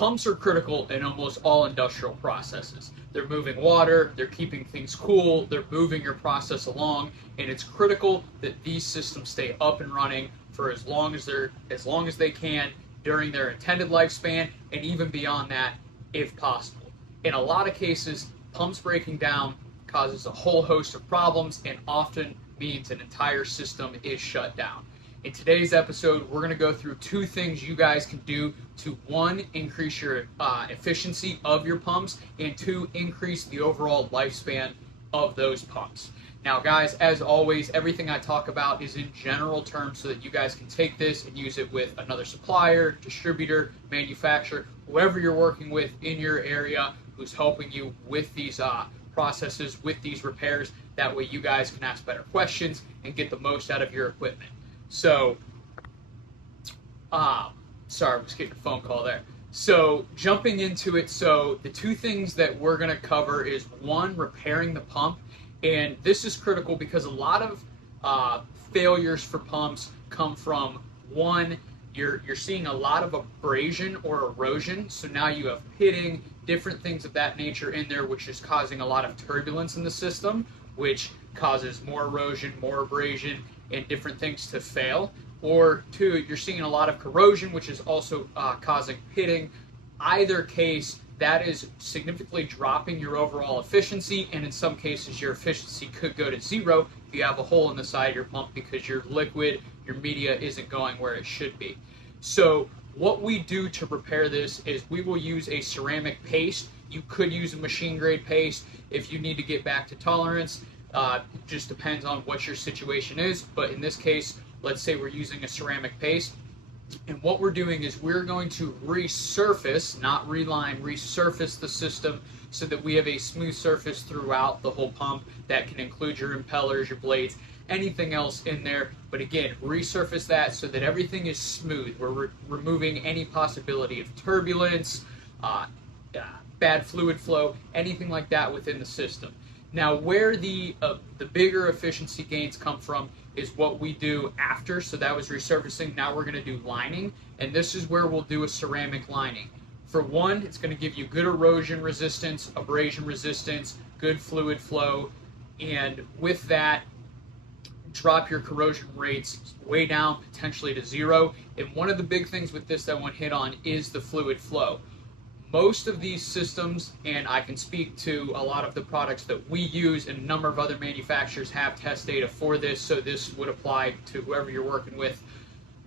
Pumps are critical in almost all industrial processes. They're moving water, they're keeping things cool, they're moving your process along, and it's critical that these systems stay up and running for as long as they can during their intended lifespan, and even beyond that if possible. In a lot of cases, pumps breaking down causes a whole host of problems and often means an entire system is shut down. In today's episode, we're going to go through two things you guys can do to, one, increase your efficiency of your pumps, and two, increase the overall lifespan of those pumps. Now, guys, as always, everything I talk about is in general terms so that you guys can take this and use it with another supplier, distributor, manufacturer, whoever you're working with in your area who's helping you with these processes, with these repairs. That way you guys can ask better questions and get the most out of your equipment. So, sorry, I was getting a phone call there. So, jumping into it, so the two things that we're going to cover is, one, repairing the pump. And this is critical because a lot of failures for pumps come from, one, you're seeing a lot of abrasion or erosion. So now you have pitting, different things of that nature in there, which is causing a lot of turbulence in the system, which causes more erosion, more abrasion, and different things to fail. Or two, you're seeing a lot of corrosion, which is also causing pitting. Either case, that is significantly dropping your overall efficiency, and in some cases your efficiency could go to zero if you have a hole in the side of your pump because your liquid, your media isn't going where it should be. So what we do to repair this is we will use a ceramic paste. You could use a machine grade paste if you need to get back to tolerance. It just depends on what your situation is, but in this case, let's say we're using a ceramic paste. And what we're doing is we're going to resurface, not reline, resurface the system so that we have a smooth surface throughout the whole pump. That can include your impellers, your blades, anything else in there. But again, resurface that so that everything is smooth. We're removing any possibility of turbulence, bad fluid flow, anything like that within the system. Now, where the bigger efficiency gains come from is what we do after. So that was resurfacing. Now we're going to do lining, and this is where we'll do a ceramic lining. For one, it's going to give you good erosion resistance, abrasion resistance, good fluid flow, and with that, drop your corrosion rates way down, potentially to zero. And one of the big things with this that I want to hit on is the fluid flow. Most of these systems, and I can speak to a lot of the products that we use, and a number of other manufacturers have test data for this, so this would apply to whoever you're working with.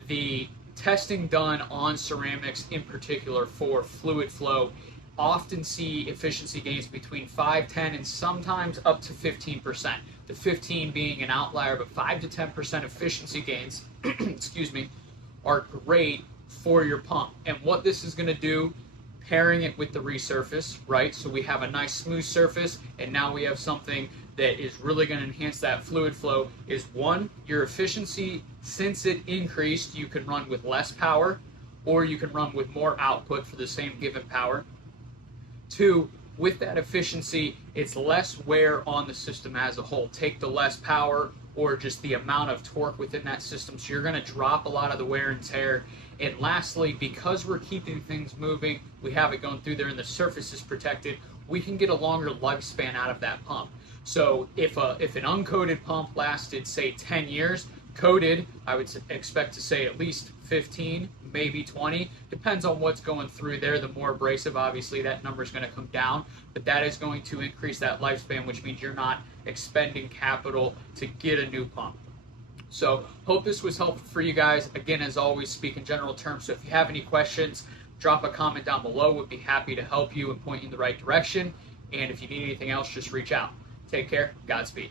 The testing done on ceramics in particular for fluid flow often see efficiency gains between 5, 10, and sometimes up to 15%. The 15 being an outlier, but 5 to 10% efficiency gains excuse me, are great for your pump. And what this is going to do, pairing it with the resurface, right? So we have a nice smooth surface, and now we have something that is really going to enhance that fluid flow, is one, your efficiency, since it increased, you can run with less power, or you can run with more output for the same given power. Two, with that efficiency, it's less wear on the system as a whole. Take the less power or just the amount of torque within that system, so you're going to drop a lot of the wear and tear. And lastly, because we're keeping things moving, we have it going through there and the surface is protected, we can get a longer lifespan out of that pump. So if an uncoated pump lasted, say, 10 years, coated, I would expect to say at least 15, maybe 20. Depends on what's going through there. The more abrasive, obviously, that number is going to come down, but that is going to increase that lifespan, which means you're not expending capital to get a new pump. So hope this was helpful for you guys. Again, as always, speak in general terms. So if you have any questions, drop a comment down below. We'd be happy to help you and point you in the right direction. And if you need anything else, just reach out. Take care. Godspeed.